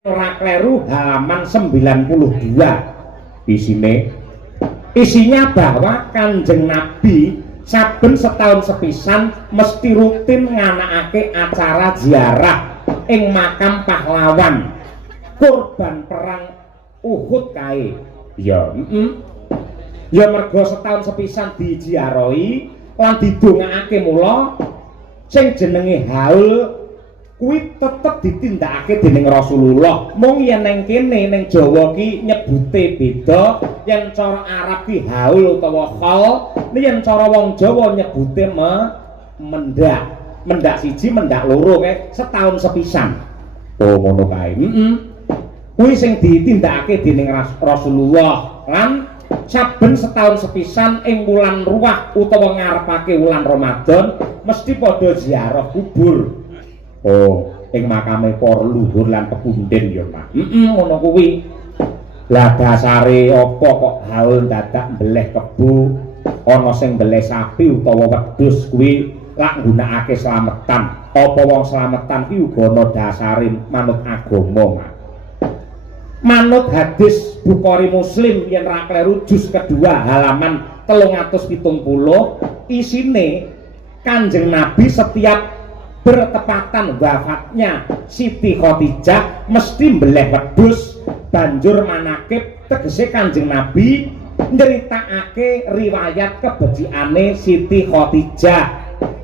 ora kleru halaman 92 isinya bahwa Kanjeng Nabi saben setahun sepisan mesti rutin nganakake acara ziarah ing makam pahlawan korban perang Uhud kae ya ya mergo setahun sepisan diziarahi lan didongakake mula sing jenenge haul kuwi tetep ditindakake dening Rasulullah. Mung yen ning kene ning Jawa ki nyebute beda, yen cara Arab ki haul utawa khal, yen cara wong Jawa nyebute mendak. Mendak siji, mendak loro kae setahun sepisan. Oh ngono kae. Kuwi sing ditindakake dening Rasulullah lan saben setahun sepisan ing wulan Ruwah utawa ngarepake wulan Ramadan mesti padha ziarah kubur. Oh, ing makame para luhur lan pepunden ya, Pak. Ngono kuwi. Lah dasare apa kok haul dadak mbeleh kebu, ana sing mbeleh sapi utawa wedhus kuwi lak nggunakake slametan. Apa wong slametan ki uga ana dasare manut agama, Pak. Manut hadis Bukhari Muslim yen ra kleru juz kedua halaman 370 isine Kanjeng Nabi setiap bertepatan wafatnya Siti Khadijah mesti mbeleh wedhus banjur manakib tegese Kanjeng Nabi nyeritakake riwayat kebeciane Siti Khadijah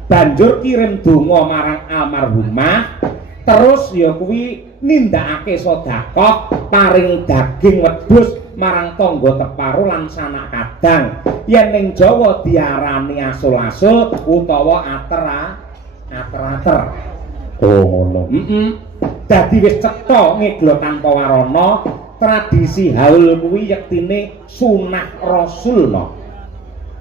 banjur kirim donga marang almarhumah terus ya kuwi nindakake sedekah paring daging wedhus marang tangga teparo lan sanak kadang yen ning Jawa diarani asul-asul utawa ater oh ngono dadi wis cetha ngeglo tanpa warana tradisi haul kuwi yektine sunah rasul no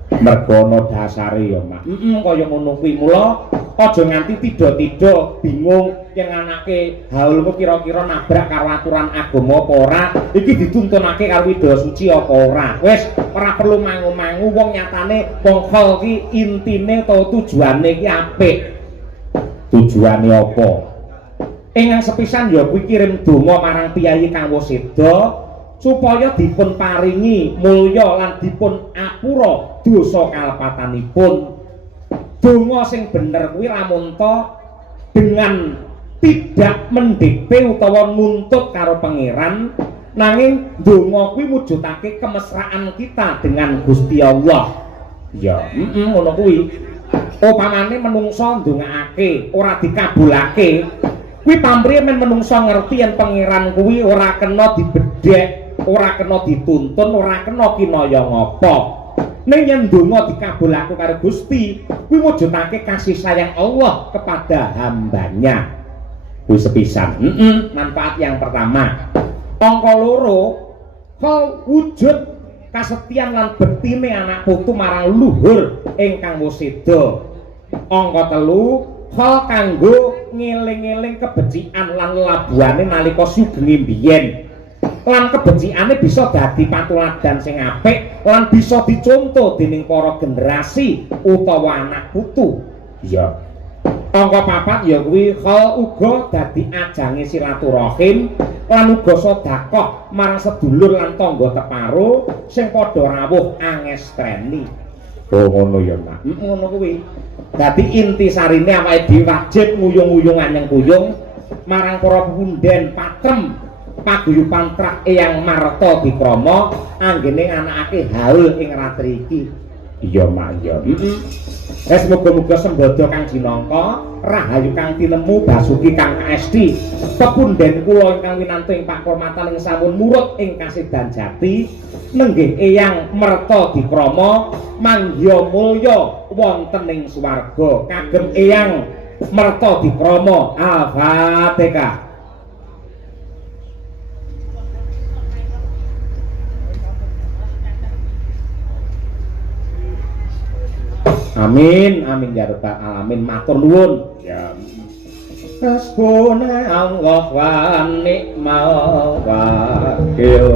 mergo ana dasare ya Mak kaya ngono kuwi mula aja nganti tiba-tiba bingung yen anake haul ku kira-kira nabrak karo aturan agama apa ora iki dituntunake karo Widya Suci apa ora wis ora perlu mangu-mangu wong nyatane wong hal ki intine utawa tujuane ki apik tujuane apa ingkang sepisan ya kuwi kirim donga marang piyayi kang wis seda supaya dipun paringi mulya lan dipun apura dosa kalepatanipun donga sing bener kuwi lamun dengan tidak mendikte utawa nuntut karo pangeran nanging donga kuwi mujudake kemesraan kita dengan Gusti Allah ya ngono kuwi upamane menungso ndongaake ora dikabulake kuwi pamrih men menungso ngerti yen pangeran kuwi ora kena dibedhek ora kena dituntun ora kena kinaya ngapa ning yen ndonga dikabulake karo Gusti kuwi mujudake kasih sayang Allah kepada hambanya kuwi sepisan manfaat yang pertama angka loro kal wujud kasetian lan bektine anak putu marang luhur ingkang wis seda. Angka 3 hal kanggo ngeling-eling kebecikan lan labuhane nalika sugeng mbiyen. Lan kebeciane bisa dadi patuladan sing apik lan bisa dicontoh dening para generasi utawa anak putu. Ya. Angka 4 ya kuwi hal uga dadi ajange silaturahim lan uga sedekah marang sedulur lan tangga teparo sing padha rawuh angestreni. Oh ngono ya, Mak. Ngono kuwi. Dadi inti sarine awake dhewe wajib nguyung-nguyungan yang kuyung marang para punden patrem paguyuban trak eyang marta dikrama anggene anakake haul ing ratri iki. Iya, Mak, ya. Wes muga-muga sembodo kang jinangka, rahayu kang tinemu basuki kang kaesti, pepunden kula ingkang winantu ing pakurmatan ing sampun murut ing kasedan jati, nenggih eyang merta dikrama, manggya mulya wonten ing swarga, kagem eyang merta dikrama. Al-Fatihah. Amin, amin ya rabbal alamin. Matur nuwun. Ya. Hasbuna Allah wa ni'mal wakil.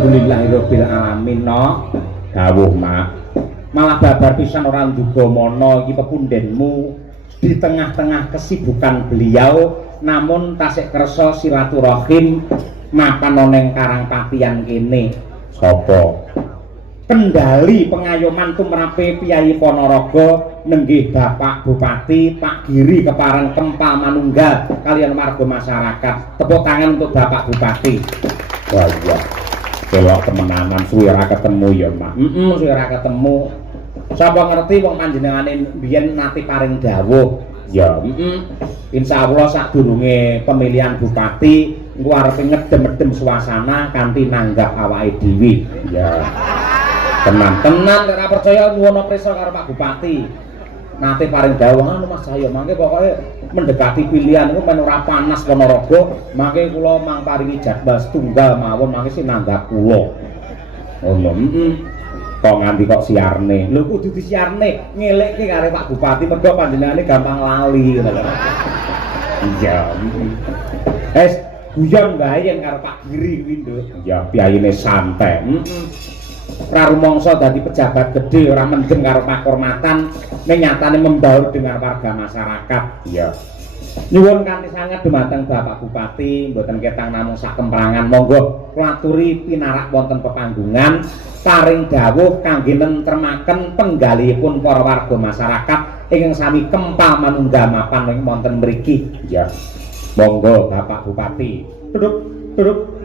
Alhamdulillahirabbil alamin no. Dawuh mak. Malah babar pisan ora nduga mono iki pepundenmu di tengah-tengah kesibukan beliau namun tasik kersa silaturahim mapan neng Karangpatian kene. Sapa? Kendali pengayoman tumrape Piyai Ponorogo nenggih Bapak Bupati Pak Giri Kepareng Kempal Manunggal kalian warga masyarakat. Tepuk tangan untuk Bapak Bupati. Wah iya. Kelok temenanan suwe ora ketemu ya, Mak. Suwe ora ketemu. Sapa ngerti wong panjenengane biyen nate paring dawuh. Ya, insyaallah sadurunge pemilihan bupati engko arepe ngedem-edem suasana kanthi nanggap awake dhewe. Ya. Tenan-tenan nek ora percaya nuwun prisa karo Pak Bupati. Nate paring dawuh anu Mas Cahyo mangke pokoke mendekati pilihan iku men ora panas Ponorogo, mangke kula mang paringi jadwal setunggal mawon mangke sinanggap kula. Ngono, kok nganti kok siarne. Lho kudu disiarne, ngelekke karo Pak Bupati mergo panjenengane gampang lali ngono lho. Iya. Guyon mbayeng karo Pak Giri kuwi lho. Ya piyayine santai. Prarumangsa dadi pejabat gede ora mendem karo pakurmatan ning nyatane membaur dengan warga masyarakat. Iya. Nyuwun kanthi sanget dumateng Bapak Bupati mboten ketang namung sak kemprangan monggo kula aturi pinarak wonten pepanggungan paring dawuh kangge nentremaken penggalihipun para warga masyarakat ingkang sami Kempal Manunggal mapan ing wonten mriki. Iya. Monggo Bapak Bupati. Duduk.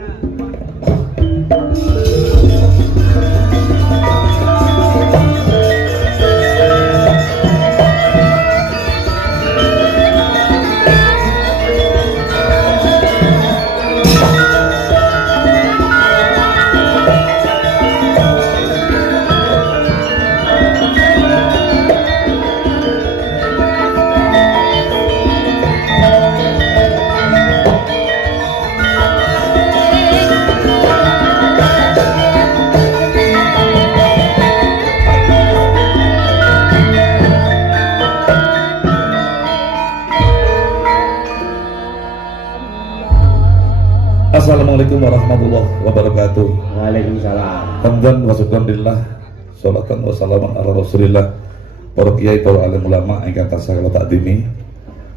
Assalamualaikum warahmatullahi wabarakatuh. Waalaikumsalam. Hamdan wa syukran lillah, sholatan wa salaman ala rasulillah. Para kiai, para alim ulama ingkang tansah kula takdimi,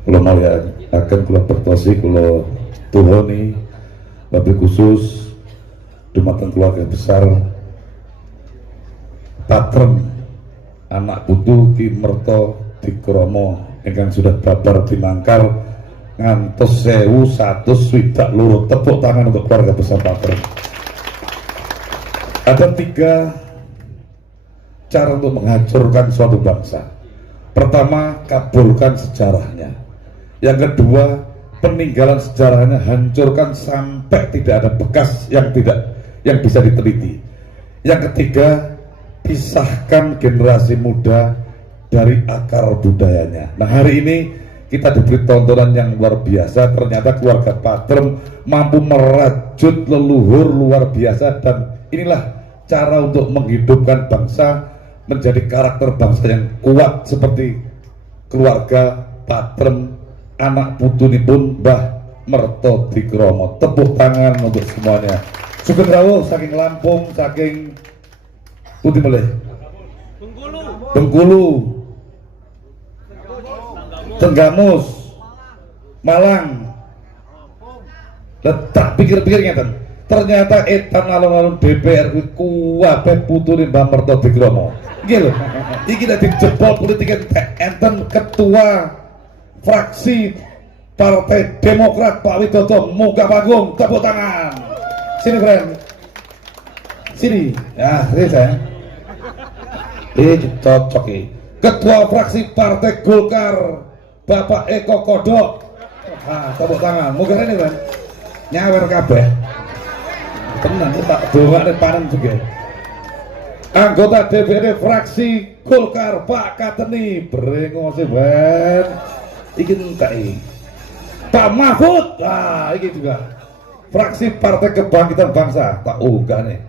kula mulyakaken, kula bertosi, kula tuhoni wabil khusus dumateng keluarga besar patrem anak putu Ki Merto Dikromo ingkang sudah babar dinangkar ngantos 1122. Tepuk tangan untuk keluarga besar patrem. Ada 3 cara untuk menghancurkan suatu bangsa. Pertama, kabulkan sejarahnya. Yang kedua, peninggalan sejarahnya hancurkan sampai tidak ada bekas yang bisa diteliti. Yang ketiga, pisahkan generasi muda dari akar budayanya. Nah, hari ini kita diberi tontonan yang luar biasa. Ternyata keluarga Patrem mampu merajut leluhur luar biasa, dan inilah cara untuk menghidupkan bangsa menjadi karakter bangsa yang kuat seperti keluarga Patrem anak putunipun Mbah Merto Dikromo. Tepuk tangan untuk semuanya. Sugeng rawuh saking Lampung, saking Pundi Melih, Bengkulu, Tenggamus, Malang. Letak pikir-pikir ngeten. Ternyata etan alun-alun DPR kuwabe putune Mbah Merto Dikromo. Nggih lho. Iki nek dijebol politik enten ketua fraksi Partai Demokrat Pak Widodo muga panggung, tepuk tangan. Sini friend. Sini. Ya, ini saya. Cocok iki. Ketua fraksi Partai Golkar Bapak Eko Kodok. Ah, tepuk tangan. Muga rene, Bang. Nyawer kabeh. Tenan tak dongakne panen juga. Anggota DPRD fraksi Golkar Pak Kateni brengose ben. Iki entai. Pak Mahfud. Ah, iki juga. Fraksi Partai Kebangkitan Bangsa. Tak unggah nih.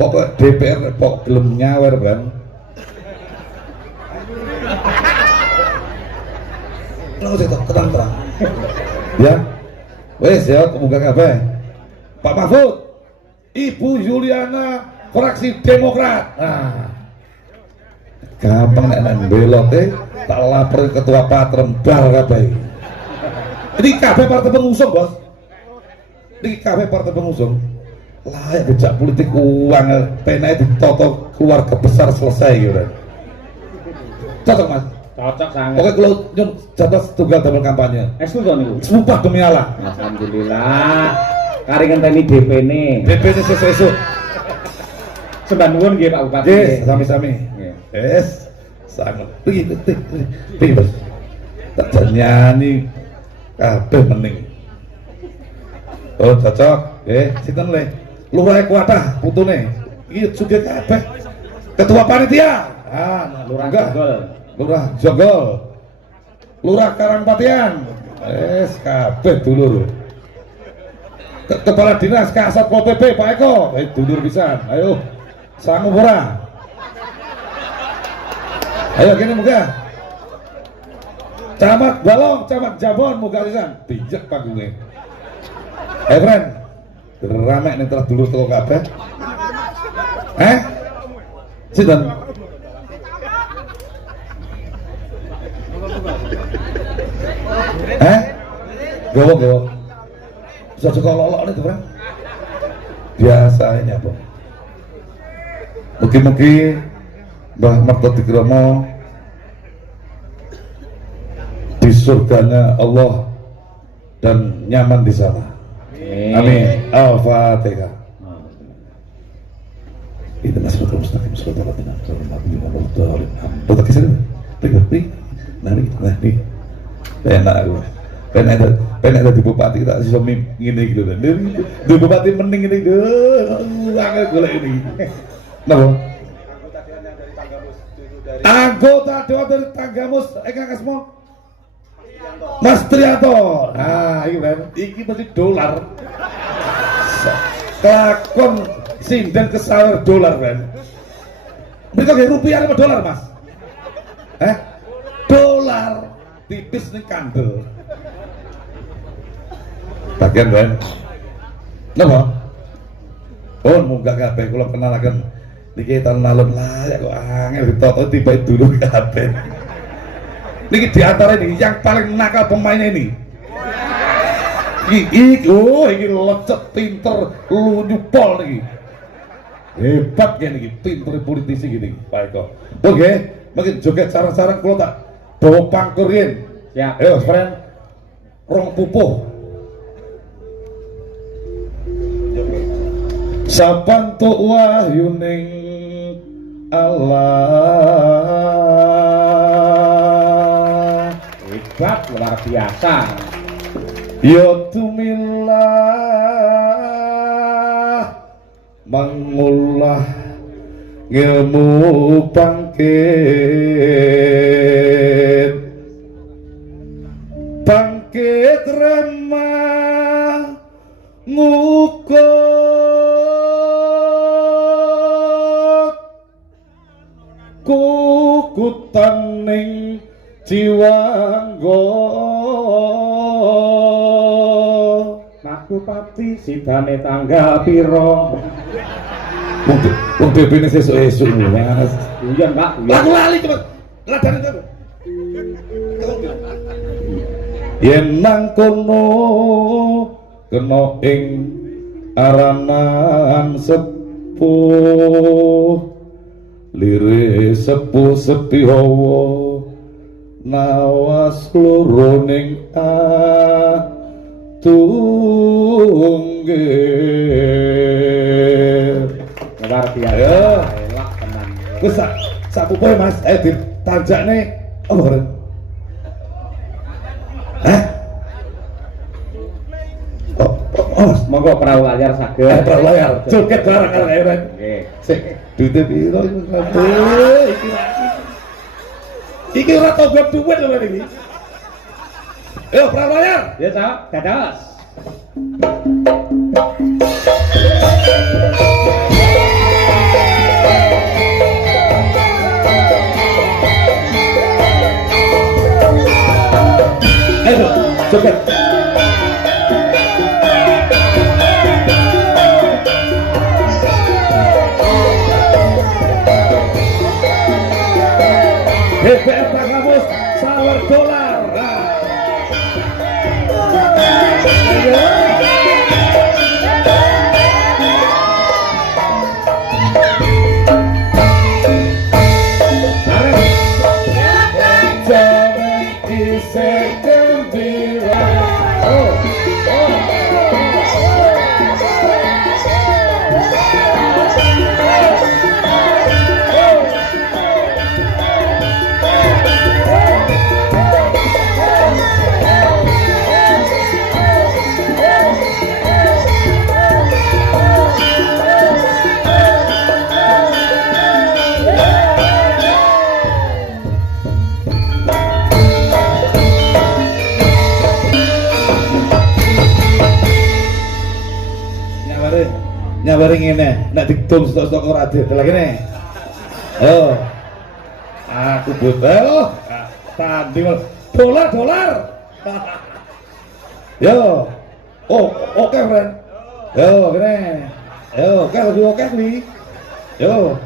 Pokok DPR pokok gelem nyawer ben. Terang-terang. Ya. Wes ya, kemuka kabeh. Pak Mahfud, Ibu Yuliana fraksi Demokrat. Nah, gampang nek belot tak lapor ketua Patrem bar kabeh. Ini kabeh partai pengusung, Bos. Ini kabeh partai pengusung. Layak jejak politik uang penake ditoto keluarga besar selesai gitu. Cocok, Mas. Cocok sangat. Oke, kalau nyun jatah tunggal dalam kampanye. Estu to niku. Sumpah demi Allah. Alhamdulillah. Kari ngenteni DP-ne. DP-ne sesuk. Sembah nuwun nggih Pak Bupati. Nggih, sami-sami. Nggih. Yes. Sangat. Pergi, Bos. Tak nyanyi kabeh mening. Oh, cocok. Sinten le? Lurah Kuatah putune. Iki sugih kabeh. Ketua panitia. Ah, Lurah Jogol. Lurah Jogol, Lurah Karangpatian, kabeh dulur. Kepala Dinas Kasat Pol PP Pak Eko, dulur pisan. Ayo, sanggup ora? Ayo kene muga. Camat Balong, Camat Jabon muga pisan. Pijak panggungnya. Friend, rame nih telah dulur teko kabeh. Sinten? Gawa. Bisa sekolok-olok nih tuh, Bang. Biasanya, Bang. Mugi-mugi Mbah Merto Dikromo di surganya Allah dan nyaman di sana. Amin. Al-Fatihah. Itu masih betul mustaqim sallallahu alaihi wasallam. Betul kisah. Pergi. Nah nih. Penak dadi bupati tak iso ngene iki lho. Di bupati mending ngene iki. Angel golek ini. Napa? Anggota Dewan dari Tanggamus ingkang asma Mas Trianto. Nah, iki mesti dolar. Kelakon sinden kesawer dolar, Ben. Mereka nggih rupiah apa dolar, Mas? Dolar tipis nih kandel. Bagian Ben. Napa? Oh, munggah kabeh kula kenalaken niki tahun alun layak kok angel ditoto tiba dulu kabeh. Niki di antara ini yang paling nakal pemainnya ini. Iki lecet pinter lunyu pol niki. Hebat ya niki, pinter politisi gini, Pak Eko. Oke, mungkin joget sarang-sarang kula tak bawa pangkur yen. Ya. Ayo, friend. Rong pupuh. Sapan tuk wahyuning Allah. Hebat, luar biasa. Ya tumilah mengulah ngilmu bangkit remah ngukut kukutaning jiwanggo Makupati sidane tanggal piro. Wong bebene sesuk-esuk Mas. Iya, Mbak. Aku lali cepet. Ladane to. Yen nang kono kena ing aranan sepuh lire sepuh sepi hawa nawas loroning tunggil. Luar biasa. Elak tenan. Wis sak pupuhe Mas, ditanjakne apa keren? Hah? Oh, Monggo perahu layar saged. perahu layar, joget bareng karo Eren. Nggih. Sik, duite piro iki? Iki ora tau gue duit lho iki. Ayo perahu layar. Ya, Cak. Dados. Ayo, joget. BBM Pak Kamus, sawar dolar. Nyabari ngene, nek didum stok-stok ora adil lagi nih. Oh. Aku butuh. Tanding dolar. Yo. Oh, oke, friend. Yo, gini. Yo, oke, lebih oke nih. Yo.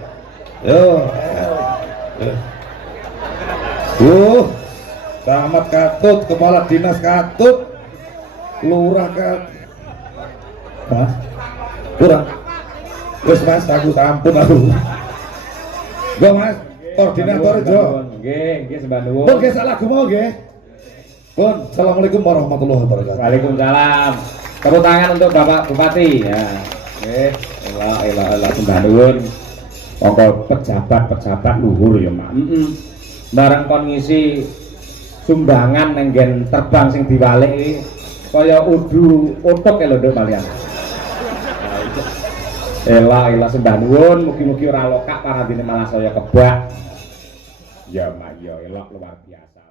Camat Katut, kepala dinas Katut, lurah Katut. Mas. Kurang. Wis Mas, aku sampun aku. Go Mas, koordinator Jo. Nggih, sembah nuwun. Pun nggih salah mau nggih. Pun, Assalamualaikum warahmatullahi wabarakatuh. Waalaikumsalam. Tepuk tangan untuk Bapak Bupati. Ya. Nggih, elah sembah nuwun. Monggo pejabat luhur ya, Mak. Bareng kon ngisi sumbangan nang nggen terbang sing diwalik iki kaya udu otok lho Nduk kalian. Elah sembah nuwun, mugi-mugi ora lokak paradine malah saya kebak. Ya mak ya elok luar biasa.